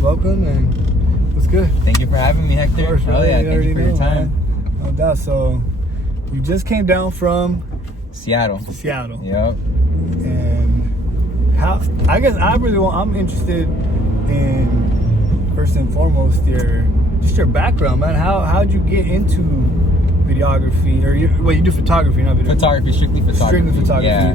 welcome, and what's good? Thank you for having me, Hector. Of course, Oh yeah, you thank you for your time. Man. No doubt. So, you just came down from Seattle. Yep. And how? I guess I'm interested in, first and foremost, your background, man. How'd you get into videography, or you do photography, not video? Photography, strictly photography. Yeah.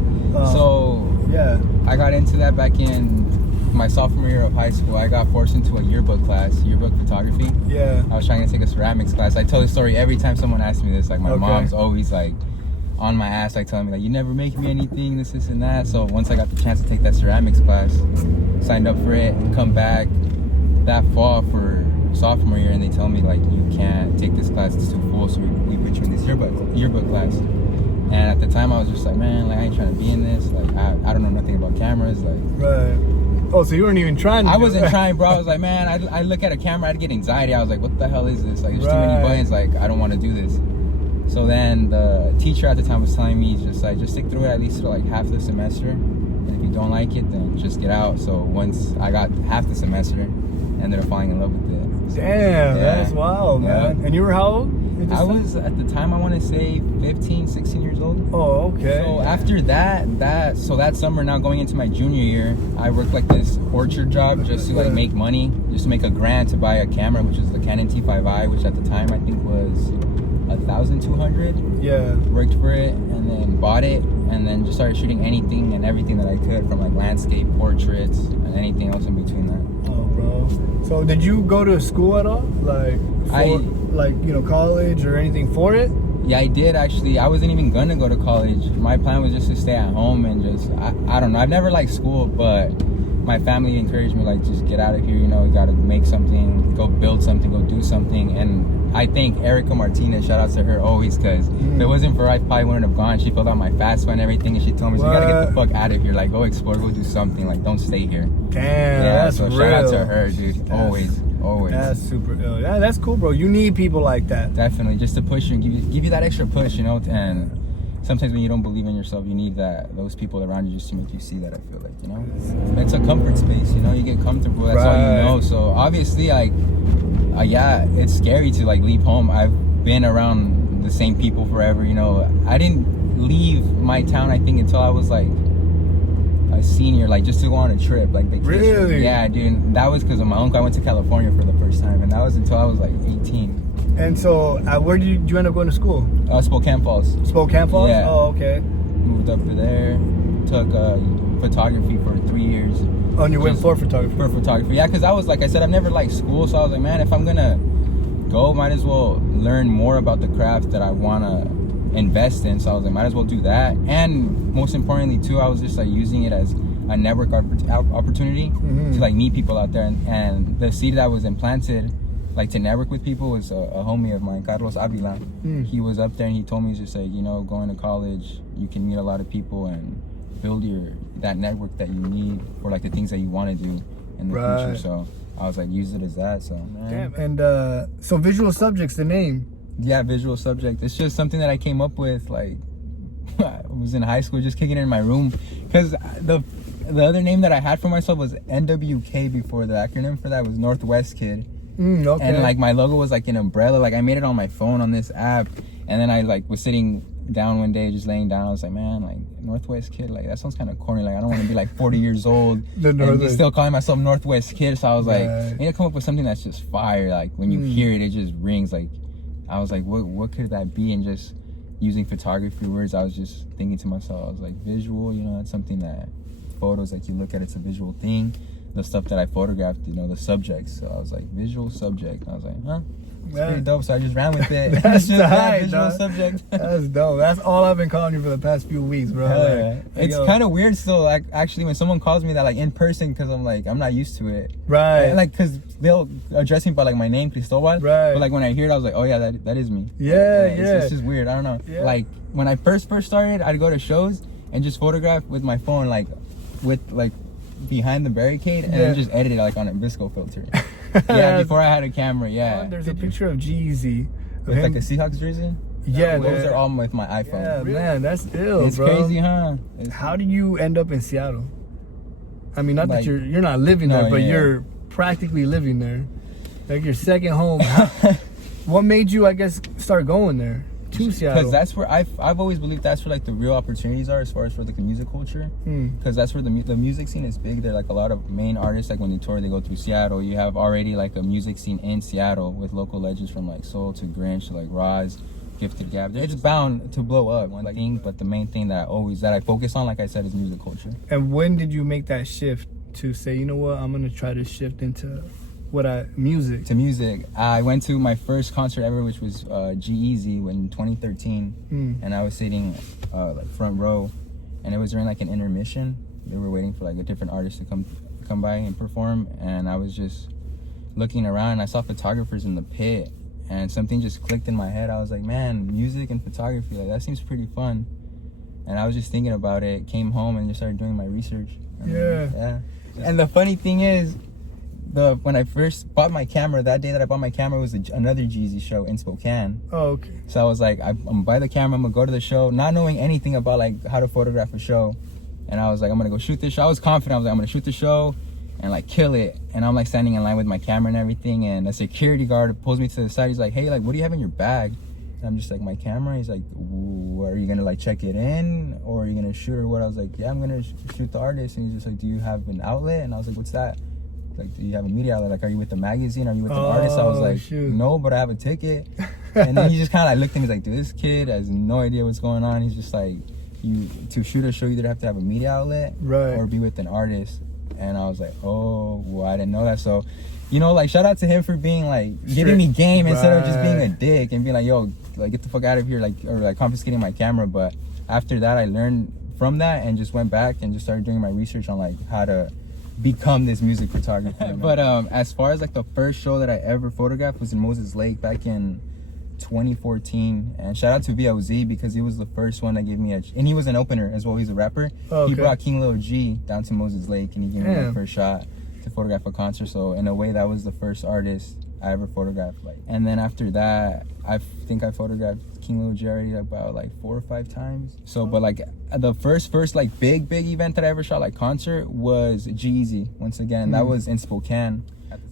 Yeah. I got into that back in my sophomore year of high school. I got forced into a yearbook photography. Yeah. I was trying to take a ceramics class. I tell the story every time someone asks me this. Like, my mom's always like on my ass, like telling me like, you never make me anything, this and that. So once I got the chance to take that ceramics class, signed up for it, come back that fall for sophomore year, and they tell me like, you can't take this class, it's too full, so we put you in this yearbook class. And at the time I was just like, man, like I ain't trying to be in this, like I don't know nothing about cameras, like. Right. Oh, so you weren't even trying to I wasn't trying, bro. I was like, man, I look at a camera, I'd get anxiety. I was like, what the hell is this? Like, there's too many buttons, like I don't want to do this. So then the teacher at the time was telling me just stick through it at least for like half the semester, and if you don't like it, then just get out. So once I got half the semester, I ended up falling in love with it. So, damn, that's wild, man. And you were how old? I was, at the time, I want to say 15, 16 years old. Oh, okay. So after that summer, now going into my junior year, I worked like this orchard job just to like make money, just to make a grant to buy a camera, which is the Canon T5i, which at the time I think was 1,200. Yeah. Worked for it and then bought it, and then just started shooting anything and everything that I could, from like landscape, portraits, and anything else in between that. Oh, bro. So did you go to school at all? Like, college or anything for it? Yeah, I did actually. I wasn't even gonna go to college. My plan was just to stay at home and just, I don't know. I've never liked school, but my family encouraged me, like, just get out of here, you gotta make something, go build something, go do something. And I thank Erica Martinez, shout out to her always, because if it wasn't for her, I probably wouldn't have gone. She filled out my FAFSA and everything, and she told me, so you gotta get the fuck out of here, like, go explore, go do something, like, don't stay here. Damn, that's real. Shout out to her, dude. Always. That's super ill. Yeah, that's cool, bro. You need people like that. Definitely, just to push you and give you that extra push, and sometimes when you don't believe in yourself, you need those people around you just to make you see that. I feel like, it's a comfort space, you get comfortable, that's all you know. So obviously, like, it's scary to like leave home. I've been around the same people forever, I didn't leave my town, I think, until I was like a senior, like just to go on a trip, like vacation. Really? Yeah, dude. That was because of my uncle. I went to California for the first time, and that was until I was like 18. And so, where did you end up going to school? Spokane Falls. Spokane Falls? Yeah. Oh, okay. Moved up to there. Took photography for 3 years. Oh, and you went for photography? For photography, yeah, because I was, like I said, I've never liked school, so I was like, man, if I'm gonna go, might as well learn more about the craft that I wanna invest in. So I was like, might as well do that. And most importantly too, I was just like using it as a network opportunity to like meet people out there, and the seed that was implanted, like, to network with people, was a homie of mine, Carlos Avila. He was up there and he told me, he's just like, going to college, you can meet a lot of people and build that network that you need for like the things that you want to do in the future. So I was like, use it as that. So man. Damn. And so Visual Subjects, the name? Yeah, Visual Subject. It's just something that I came up with, like, I was in high school just kicking it in my room, because the other name that I had for myself was NWK before. The acronym for that was Northwest Kid. Okay. And like my logo was like an umbrella. Like I made it on my phone on this app, and then I like was sitting down one day, just laying down. I was like, man, like Northwest Kid, like that sounds kind of corny. Like I don't want to be like 40 years old and still calling myself Northwest Kid. So I was like, I need to come up with something that's just fire. Like when you hear it, it just rings. Like I was like, what could that be? And just using photography words, I was just thinking to myself, I was like, visual, that's something that photos, like you look at, it's a visual thing. The stuff that I photographed, the subjects. So I was like, Visual Subject. And I was like, huh? It's pretty dope. So I just ran with it. That's just tight, Visual Subject. That's dope. That's all I've been calling you for the past few weeks, bro. It's kind of weird still, like, actually, when someone calls me that, like, in person, because I'm like, I'm not used to it. Right. Like, because they'll address me by, like, my name, Cristobal. Right. But, like, when I hear it, I was like, oh, yeah, that is me. Yeah. It's just weird. I don't know. Yeah. Like, when I first started, I'd go to shows and just photograph with my phone, like, with, like, behind the barricade, and then just edit it like on a VSCO filter. Yeah, before I had a camera. Yeah. There's a picture of Jeezy with like a Seahawks jersey. Yeah, those are all with my iPhone. Yeah, man, that's ill, it's bro. Crazy, huh? How do you end up in Seattle? I mean, not like, that you're not living there, but you're practically living there, like your second home. What made you, I guess, start going there to Seattle? Because that's where I've always believed that's where like the real opportunities are as far as for like the music culture. Because that's where the music scene is big. There like a lot of main artists, like when they tour, they go through Seattle. You have already like a music scene in Seattle with local legends from like Soul to Grinch to like Roz, Gifted Gab. It's bound to blow up, one like thing. But the main thing that I focus on, like I said, is music culture. And when did you make that shift to say, you know what, I'm gonna try to shift into music? To music. I went to my first concert ever, which was G-Eazy in 2013, and I was sitting like front row, and it was during like an intermission. They were waiting for like a different artist to come by and perform, and I was just looking around, and I saw photographers in the pit, and something just clicked in my head. I was like, man, music and photography, like that seems pretty fun. And I was just thinking about it, came home and just started doing my research. Yeah. And the funny thing is, when I first bought my camera, that day that I bought my camera was another Jeezy show in Spokane. Oh, okay. So I was like, I'm gonna buy the camera, I'm gonna go to the show, not knowing anything about like how to photograph a show. And I was like, I'm gonna go shoot this show. I was confident. I was like, I'm gonna shoot the show and like kill it. And I'm like standing in line with my camera and everything. And a security guard pulls me to the side. He's like, hey, like, what do you have in your bag? And I'm just like, my camera. He's like, are you gonna like check it in, or are you gonna shoot or what? I was like, yeah, I'm gonna shoot the artist. And he's just like, do you have an outlet? And I was like, what's that? Like, do you have a media outlet? Like, are you with the magazine? Are you with the artist? I was like, shoot. No, but I have a ticket. And then he just kind of like looked at me, he's like, dude, this kid has no idea what's going on. He's just like, to shoot a show, you either have to have a media outlet, right, or be with an artist. And I was like, oh, well, I didn't know that. So, you know, like, shout out to him for being like giving me game instead of just being a dick and being like, yo, like, get the fuck out of here, like, or like confiscating my camera. But after that, I learned from that and just went back and just started doing my research on like how to become this music photographer. But as far as like the first show that I ever photographed was in Moses Lake back in 2014, and shout out to VLZ because he was the first one that gave me and he was an opener as well. He's a rapper. Okay. He brought King Lil G down to Moses Lake and he gave me my first shot to photograph a concert. So in a way, that was the first artist I ever photographed. Like, and then after that, I think I photographed King Lil G already about like 4 or 5 times. So, but like the first like big event that I ever shot, like concert, was G-Eazy. Once again, that was in Spokane.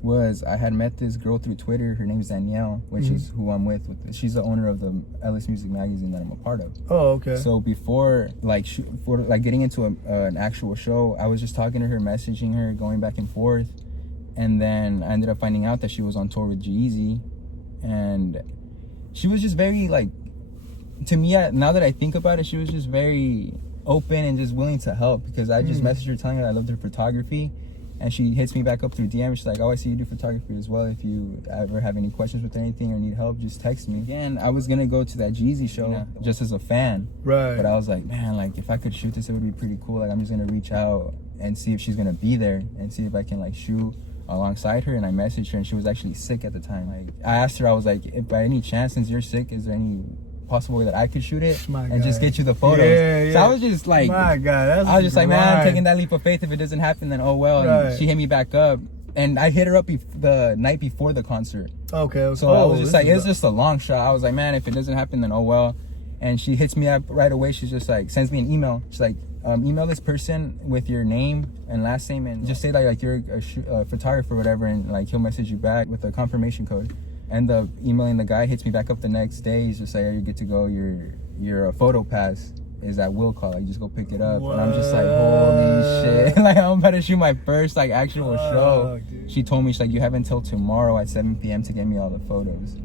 I had met this girl through Twitter. Her name is Danielle, which is who I'm with. She's the owner of the Ellis Music magazine that I'm a part of. Oh, okay. So before like for like getting into an actual show, I was just talking to her, messaging her, going back and forth, and then I ended up finding out that she was on tour with G-Eazy, and she was just very like, to me, now that I think about it, she was just very open and just willing to help, because I just messaged her telling her I loved her photography. And she hits me back up through DM. She's like, oh, I see you do photography as well. If you ever have any questions with anything or need help, just text me. Again, I was going to go to that Jeezy show just as a fan. Right. But I was like, man, like, if I could shoot this, it would be pretty cool. Like, I'm just going to reach out and see if she's going to be there and see if I can, like, shoot alongside her. And I messaged her, and she was actually sick at the time. Like, I asked her, I was like, if by any chance, since you're sick, is there any possible way that I could shoot it and just get you the photos? So I was just like, my God, I was just like, man, I'm taking that leap of faith. If it doesn't happen, then oh well. And she hit me back up, and I hit her up the night before the concert. Okay. So I was just like, it's just a long shot. I was like, man, if it doesn't happen, then oh well. And she hits me up right away. She's just like, sends me an email. She's like, email this person with your name and last name, and just say that like you're a photographer or whatever, and like he'll message you back with a confirmation code. End up emailing the guy, hits me back up the next day. He's just like, you're good to go. Your photo pass is at will call. Like, just go pick it up. What? And I'm just like, holy shit. Like, I'm about to shoot my first like actual show. Dude. She told me, she's like, you have until tomorrow at 7 p.m. to get me all the photos.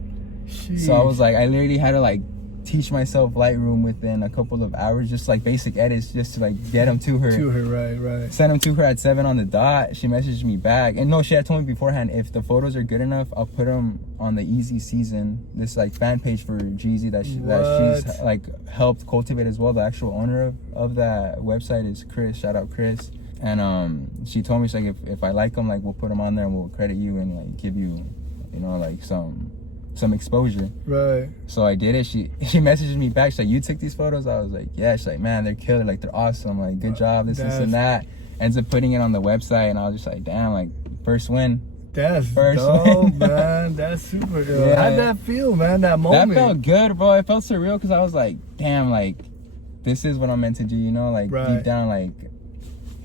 Jeez. So I was like, I literally had to like teach myself Lightroom within a couple of hours, just like basic edits, just to like get them to her. Right. Send them to her at 7 on the dot. She messaged me back, and no, she had told me beforehand, if the photos are good enough, I'll put them on the Easy Season, this like fan page for Jeezy that she's like helped cultivate as well. The actual owner of that website is Chris. Shout out Chris. And she told me, she's like, if I like them, like we'll put them on there and we'll credit you and like give you, you know, like some exposure. Right. So I did it. She messaged me back. She's like, you took these photos? I was like, yeah. She's like, man, they're killer. Like, they're awesome. Like, good job. This and that. Ends up putting it on the website, and I was just like, damn, like, first win. That's dope, man. That's super dope. Yeah. How'd that feel, man, that moment? That felt good, bro. It felt surreal because I was like, damn, like, this is what I'm meant to do, you know? Like, deep down, like,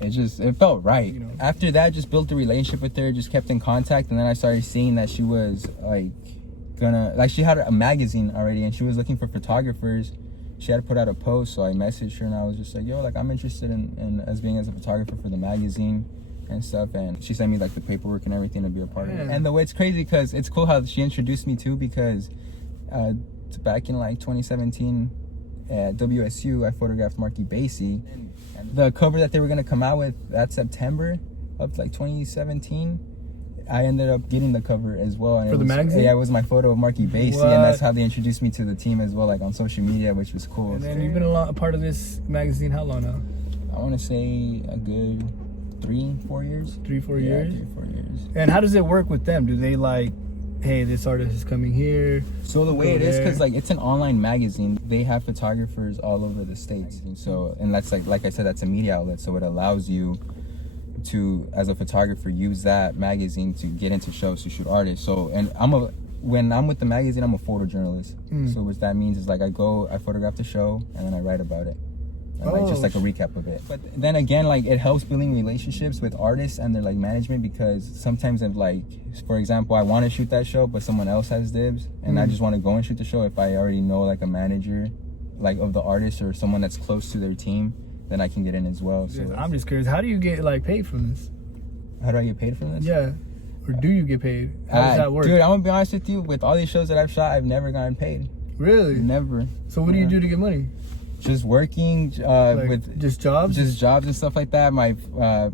it felt right. You know. After that, just built a relationship with her, just kept in contact, and then I started seeing that she was like she had a magazine already, and she was looking for photographers. She had put out a post, so I messaged her and I was just like, yo, like I'm interested in as being as a photographer for the magazine and stuff, and she sent me like the paperwork and everything to be a part of it. And the way it's crazy because it's cool how she introduced me too, because back in like 2017 at WSU I photographed Marky Basie, and the cover that they were gonna come out with that September of like 2017, I ended up getting the cover as well. And for the magazine? Yeah, it was my photo of Marky Basie, and that's how they introduced me to the team as well, like on social media, which was cool. And then you've been a part of this magazine how long now? I want to say a good 3-4 years. 3-4 years? 3-4 years. And how does it work with them? Do they like, hey, this artist is coming here? So the way it is, because like it's an online magazine, they have photographers all over the states, and so, and that's like I said, that's a media outlet, so it allows you to, as a photographer, use that magazine to get into shows to shoot artists. So, and when I'm with the magazine, I'm a photojournalist. So what that means is like I photograph the show and then I write about it, and like just like a recap of it. But then again, like it helps building relationships with artists and their like management, because sometimes if like, for example, I want to shoot that show but someone else has dibs, and I just want to go and shoot the show, if I already know like a manager like of the artist or someone that's close to their team, then I can get in as well. So I'm just curious, how do you get like paid from this? How do I get paid from this? Yeah. Or do you get paid? How does that work? Dude, I'm gonna be honest with you, with all these shows that I've shot, I've never gotten paid. Really? Never. So what do you do to get money? Just working Like, with just jobs? Just jobs and stuff like that. My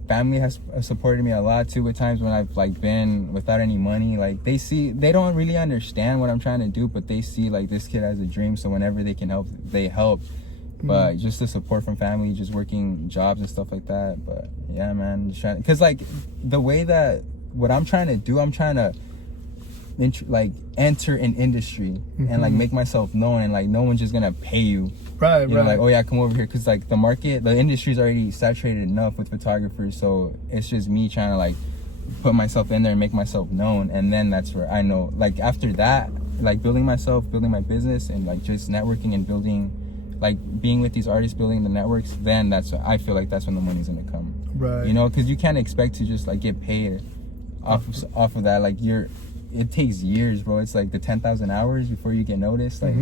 family has supported me a lot too, with times when I've like been without any money. Like they don't really understand what I'm trying to do, but they see like this kid has a dream, so whenever they can help, they help. But just the support from family, just working jobs and stuff like that. But yeah, man, just trying, because like the way that what I'm trying to do, I'm trying to like enter an industry and like make myself known, and like no one's just gonna pay you. Right, you know, like, oh yeah, come over here, because like the industry's already saturated enough with photographers, so it's just me trying to like put myself in there and make myself known, and then that's where I know, like after that, like building my business and like just networking and building, like being with these artists, building the networks, then I feel like that's when the money's gonna come. Right. You know, because you can't expect to just like get paid off of that. Like it takes years, bro. It's like the 10,000 hours before you get noticed. Like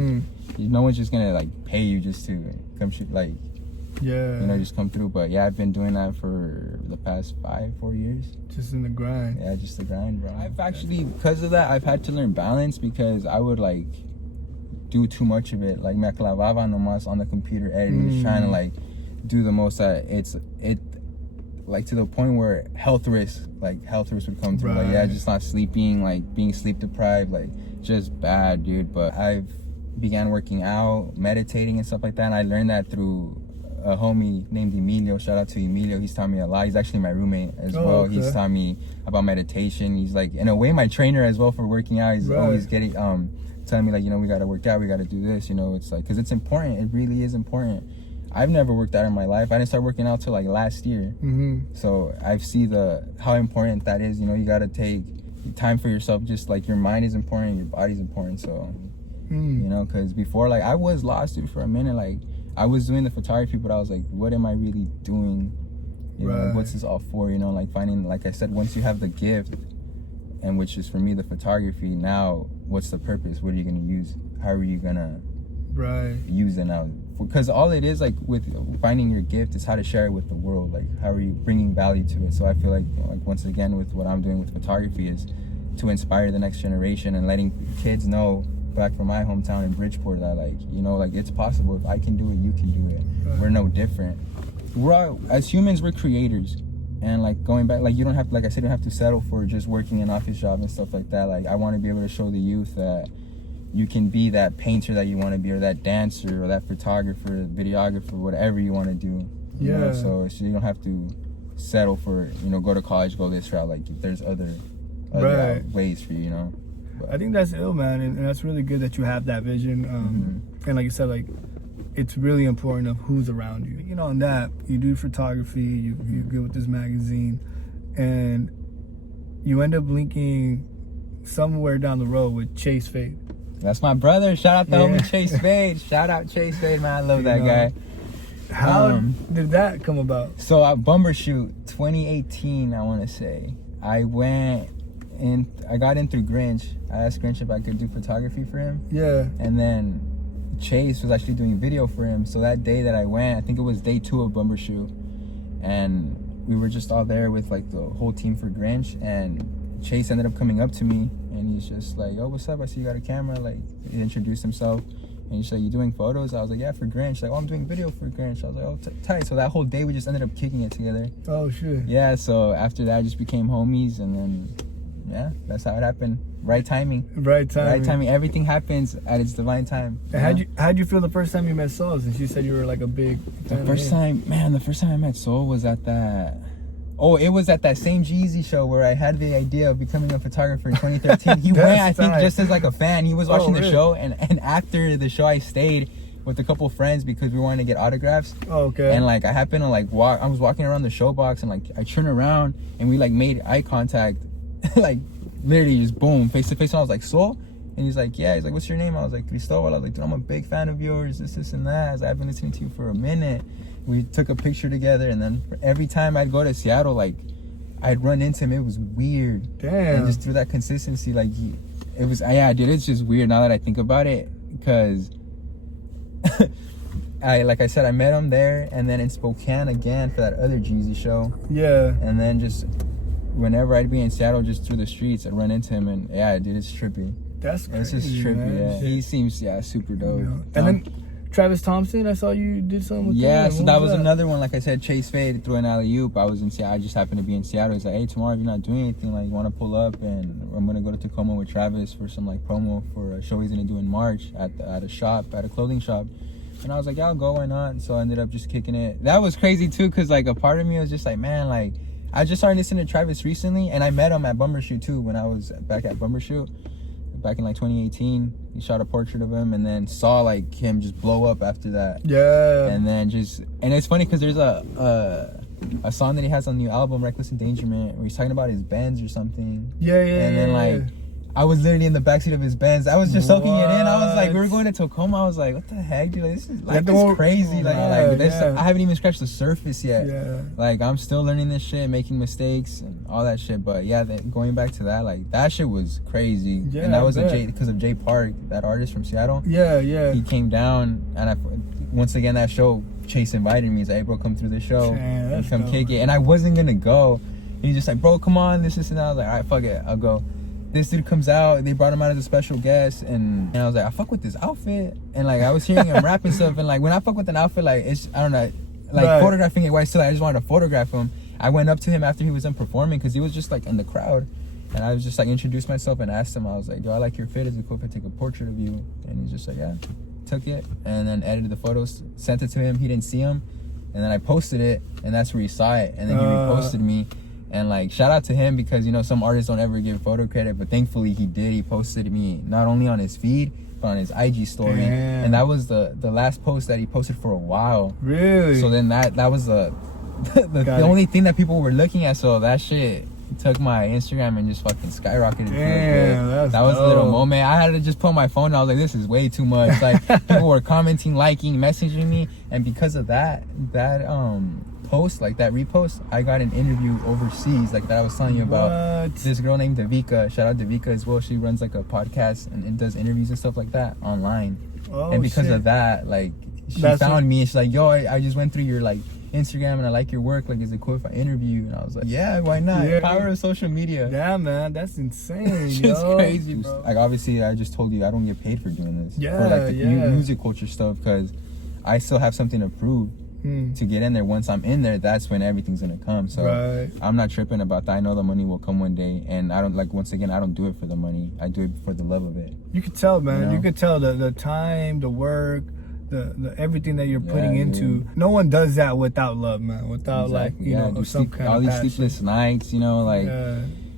no one's just gonna like pay you just to come shoot, like, yeah, you know, just come through. But yeah, I've been doing that for the past 5-4 years. Just in the grind. Yeah, just the grind, bro. I've actually, because of that, I've had to learn balance, because I would like do too much of it, like me clavaba nomás on the computer editing, just trying to like do the most that it like to the point where health risks would come through. Like, yeah, just not sleeping, like being sleep deprived, like just bad, dude. But I've began working out, meditating and stuff like that, and I learned that through a homie named Emilio. Shout out to Emilio. He's taught me a lot. He's actually my roommate as well. Okay. He's taught me about meditation. He's like, in a way, my trainer as well for working out. He's always getting telling me like, you know, we got to work out, we got to do this, you know. It's like, because it's important. It really is important. I've never worked out in my life. I didn't start working out till like last year. So I see how important that is. You know, you got to take time for yourself. Just like your mind is important, your body's important. So you know, because before, like, I was lost, dude, for a minute. Like, I was doing the photography, but I was like, what am I really doing? You know, like, what's this all for? You know, like finding, like I said, once you have the gift, and which is for me the photography, now what's the purpose? What are you gonna use? How are you gonna use it now? Because all it is, like, with finding your gift is how to share it with the world. Like, how are you bringing value to it? So I feel like once again, with what I'm doing with photography, is to inspire the next generation and letting kids know back from my hometown in Bridgeport that, like, you know, like, it's possible. If I can do it, you can do it. We're no different. As humans, we're creators. And like, going back, like, you don't have, like I said, you don't have to settle for just working an office job and stuff like that. Like, I want to be able to show the youth that you can be that painter that you want to be, or that dancer, or that photographer, videographer, whatever you want to do. You know? So you don't have to settle for, you know, go to college, go this route. Like, there's other ways for you, you know. But I think that's ill, man, and that's really good that you have that vision. And like you said, like, it's really important of who's around you. You know, on that, you do photography, you good with this magazine, and you end up linking somewhere down the road with Chase Fade. That's my brother. Shout out to homie Chase Fade. Shout out Chase Fade, man. I love that guy. How did that come about? So at Bumbershoot 2018, I want to say, I got in through Grinch. I asked Grinch if I could do photography for him. Yeah. And then Chase was actually doing video for him. So that day that I went, I think it was day 2 of Bumbershoot, and we were just all there with like the whole team for Grinch, and Chase ended up coming up to me, and he's just like, "Yo, what's up? I see you got a camera." Like, he introduced himself, and he's like, "You doing photos?" I was like, "Yeah, for Grinch." Like, "Oh, I'm doing video for Grinch." I was like, "Oh, tight." So that whole day we just ended up kicking it together. Oh shit. Yeah. So after that, I just became homies, and then yeah, that's how it happened. Right timing. Right timing. Right timing. Everything happens at its divine time. And how'd you feel the first time you met Soul? Since you said you were like a big fan The first time I met Soul was at that. Oh, it was at that same Jeezy show where I had the idea of becoming a photographer in 2013. He went, I think, just as like a fan. He was watching the show, and after the show, I stayed with a couple friends because we wanted to get autographs. Oh, okay. And like I happened to like walk. I was walking around the show box, and like I turned around, and we like made eye contact, like literally just boom, face to face. And I was like, "Soul?" And he's like, "Yeah." He's like, "What's your name?" I was like, "Cristobal." I was like, "Dude, I'm a big fan of yours. This and that. I was like, I've been listening to you for a minute." We took a picture together, and then every time I'd go to Seattle, like I'd run into him. It was weird. Damn. And just through that consistency, like it was. Yeah, dude, it's just weird now that I think about it, because like I said, I met him there, and then in Spokane again for that other Jeezy show. Yeah. And then just whenever I'd be in Seattle, just through the streets, I'd run into him, and yeah, dude, it's trippy. That's crazy. It's just trippy. Man. Yeah, he seems super dope. Yeah. And then Travis Thompson, I saw you did something with him. Yeah, so What that was another one. Like I said, Chase Fade threw an alley-oop. I was in Seattle. I just happened to be in Seattle. He's like, "Hey, tomorrow if you're not doing anything, like you want to pull up, and I'm gonna go to Tacoma with Travis for some like promo for a show he's gonna do in March at a clothing shop." And I was like, "Yeah, I'll go. Why not?" And so I ended up just kicking it. That was crazy too, cause like a part of me was just like, man, like I just started listening to Travis recently, and I met him at Bumbershoot too when I was back at Bumbershoot. Back in like 2018, he shot a portrait of him, and then saw like him just blow up after that. Yeah. And then and it's funny because there's a song that he has on the new album, Reckless Endangerment, where he's talking about his Benz or something. Yeah. And then like I was literally in the backseat of his Benz. I was just soaking it in. I was like, we were going to Tacoma. I was like, what the heck, dude? Like, this is crazy. Like this, I haven't even scratched the surface yet. Yeah. Like I'm still learning this shit, making mistakes and all that shit. But yeah, going back to that, like that shit was crazy. Yeah, and that was because of Jay Park, that artist from Seattle. Yeah. He came down, and once again that show, Chase invited me. He's like, "Hey, bro, come through the show and come kick it." And I wasn't gonna go. He's just like, "Bro, come on, this and that." I was like, "All right, fuck it, I'll go." This dude comes out, they brought him out as a special guest, and I was like, I fuck with this outfit. And like I was hearing him rap and stuff, and like when I fuck with an outfit, like it's, I don't know, like photographing it, why still I just wanted to photograph him. I went up to him after he was done performing, because he was just like in the crowd, and I was just like introduced myself and asked him, I was like, "Do I like your fit? Is it cool if I take a portrait of you?" And he's just like, "Yeah." Took it and then edited the photos, sent it to him. He didn't see them, and then I posted it, and that's where he saw it, and then he reposted me. And like shout out to him, because you know some artists don't ever give photo credit, but thankfully he did. He posted me not only on his feed but on his IG story. Damn. And that was the last post that he posted for a while. Really? So then that was the only thing that people were looking at. So that shit took my Instagram and just fucking skyrocketed. Damn, that was a little moment. I had to just put my phone. I was like, this is way too much. Like people were commenting, liking, messaging me, and because of that post, like that repost, I got an interview overseas, like that I was telling you about. This girl named Devika, shout out Devika as well. She runs like a podcast and it does interviews and stuff like that online. And because of that, like she found me and she's like, "Yo, I just went through your like Instagram and I like your work, like is it cool if I interview you?" And I was like, yeah, why not? Yeah. Power of social media. Yeah, man, that's insane. It's crazy, bro. Like obviously I just told you I don't get paid for doing this. Yeah, for like the music culture stuff, because I still have something to prove. To get in there. Once I'm in there, that's when everything's gonna come. So I'm not tripping about that. I know the money will come one day, and I don't, like, once again, I don't do it for the money. I do it for the love of it. You could tell, man. You know? You could tell the time, the work, the everything that you're putting into. No one does that without love, man. Without like you know some kind all of these passion. sleepless nights, you know, like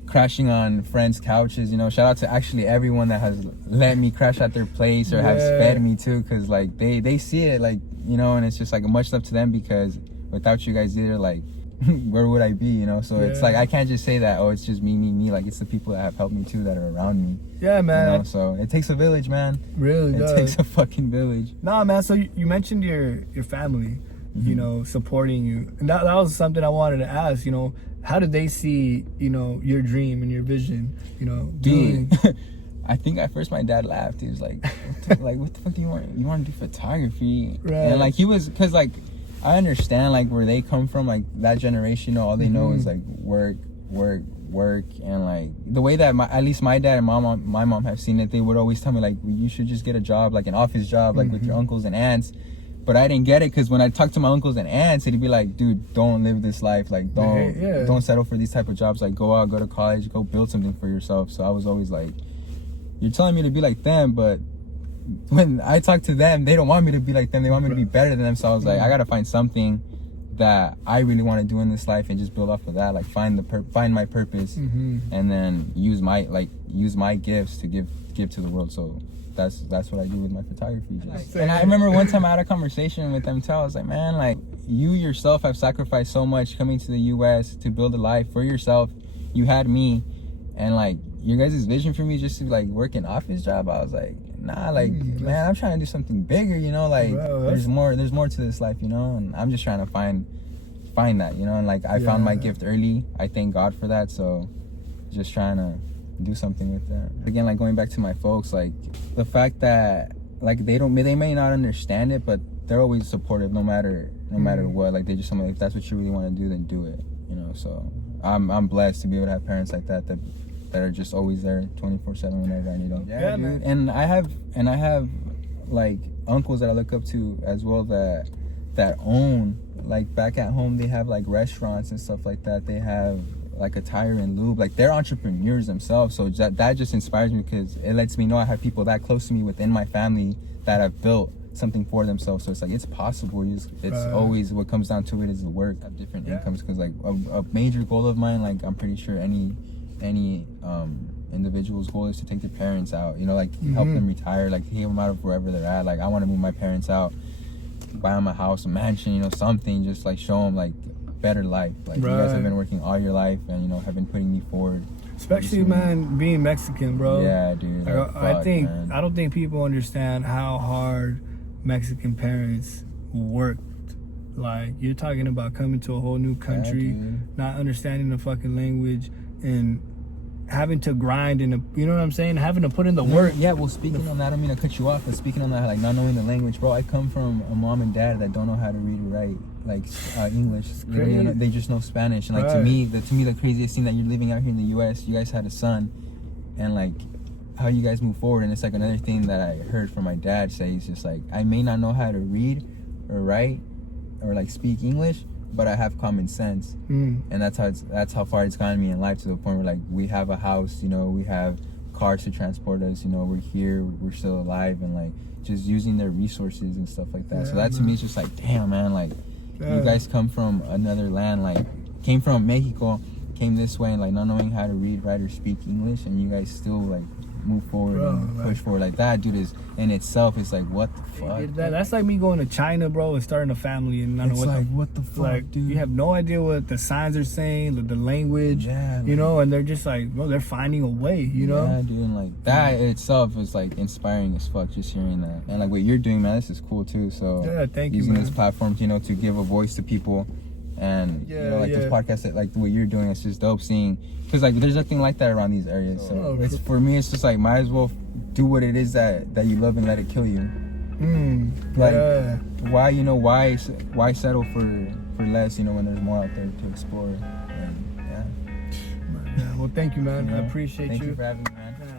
crashing on friends' couches. You know, shout out to actually everyone that has let me crash at their place or has fed me too, because like they see it, like, you know, and it's just like much love to them, because without you guys either, like where would I be, you know? So it's like I can't just say that, oh, it's just me. Like it's the people that have helped me too that are around me. Yeah, man. You know? So it takes a village, man. Really does. It takes a fucking village. Nah, man. So you mentioned your family. you know, supporting you. And that was something I wanted to ask, you know, how did they see, you know, your dream and your vision, you know, Dude, I think at first my dad laughed. He was like, what the fuck do you want? You want to do photography? Right. And like, he was, because like, I understand like where they come from, like that generation, you know, all they know is like work. And like the way that at least my dad and my mom have seen it, they would always tell me like, you should just get a job, like an office job, like with your uncles and aunts. But I didn't get it, because when I talked to my uncles and aunts, it'd be like, dude, don't live this life. Like, don't settle for these type of jobs. Like, go out, go to college, go build something for yourself. So I was always like, you're telling me to be like them, but when I talk to them, they don't want me to be like them. They want me to be better than them. So I was like, I gotta find something that I really want to do in this life and just build off of that. Like, find my purpose, and then use my gifts to give to the world. So that's what I do with my photography. And I remember one time I had a conversation with them too. I was like, man, like, you yourself have sacrificed so much coming to the US to build a life for yourself. You had me, and like, your guys' vision for me just to like work an office job, I was like, nah, like, man, I'm trying to do something bigger, you know, like, there's more to this life, you know, and I'm just trying to find that, you know, and like, I found my gift early. I thank God for that. So just trying to do something with that. Again, like, going back to my folks, like, the fact that like they may not understand it, but they're always supportive no matter what. Like, they just tell me, if that's what you really want to do, then do it, you know. So I'm blessed to be able to have parents like that are just always there 24/7 whenever I need them. Yeah, dude. Man. And I have like uncles that I look up to as well that own, like, back at home they have like restaurants and stuff like that. They have like a tire and lube, like, they're entrepreneurs themselves. So that just inspires me, because it lets me know I have people that close to me within my family that have built something for themselves. So it's like, it's possible. It's always, what comes down to it is the work, have different incomes. Because like a major goal of mine, like, I'm pretty sure any individual's goal is to take their parents out, you know, like, help them retire, like, take them out of wherever they're at. Like, I want to move my parents out, buy them a house, a mansion, you know, something, just like show them like better life. Like, you guys have been working all your life, and, you know, have been putting me forward. Especially, man, being Mexican, bro. Yeah, dude. Like, I don't think people understand how hard Mexican parents worked. Like, you're talking about coming to a whole new country, not understanding the fucking language, and having to grind in you know what I'm saying? Having to put in the work. Yeah, well, speaking on that, I don't mean to cut you off, but speaking on that, like, not knowing the language, bro, I come from a mom and dad that don't know how to read or write, like, English. They just know Spanish. And like, to me, the craziest thing that you're living out here in the US, you guys had a son, and like, how you guys move forward. And it's like another thing that I heard from my dad say, he's just like, I may not know how to read or write or like speak English, but I have common sense. And that's how far it's gotten me in life, to the point where, like, we have a house, you know, we have cars to transport us, you know, we're here, we're still alive, and like, just using their resources and stuff like that. So that to me is just like, damn, man, like, you guys come from another land, like, came from Mexico, came this way, and like, not knowing how to read, write, or speak English, and you guys still like move forward and push forward. Like, that, dude, is in itself, it's like, what the fuck? That's like me going to China, bro, and starting a family, and I don't know what the fuck, like, dude. You have no idea what the signs are saying, the language, you know, and they're just like, bro, they're finding a way, you know. Yeah, dude, and like, that itself is like inspiring as fuck, just hearing that. And like, what you're doing, man, this is cool too. So thank you, using man. this platform, you know, to give a voice to people. And you know, like, this podcast, that, like, what you're doing, it's just dope seeing, because like, there's nothing like that around these areas. So it's, for me, it's just like, might as well do what it is that you love, and let it kill you. Like, why settle for less, you know, when there's more out there to explore. And well, thank you, man. I appreciate you. Thank you for having me, man.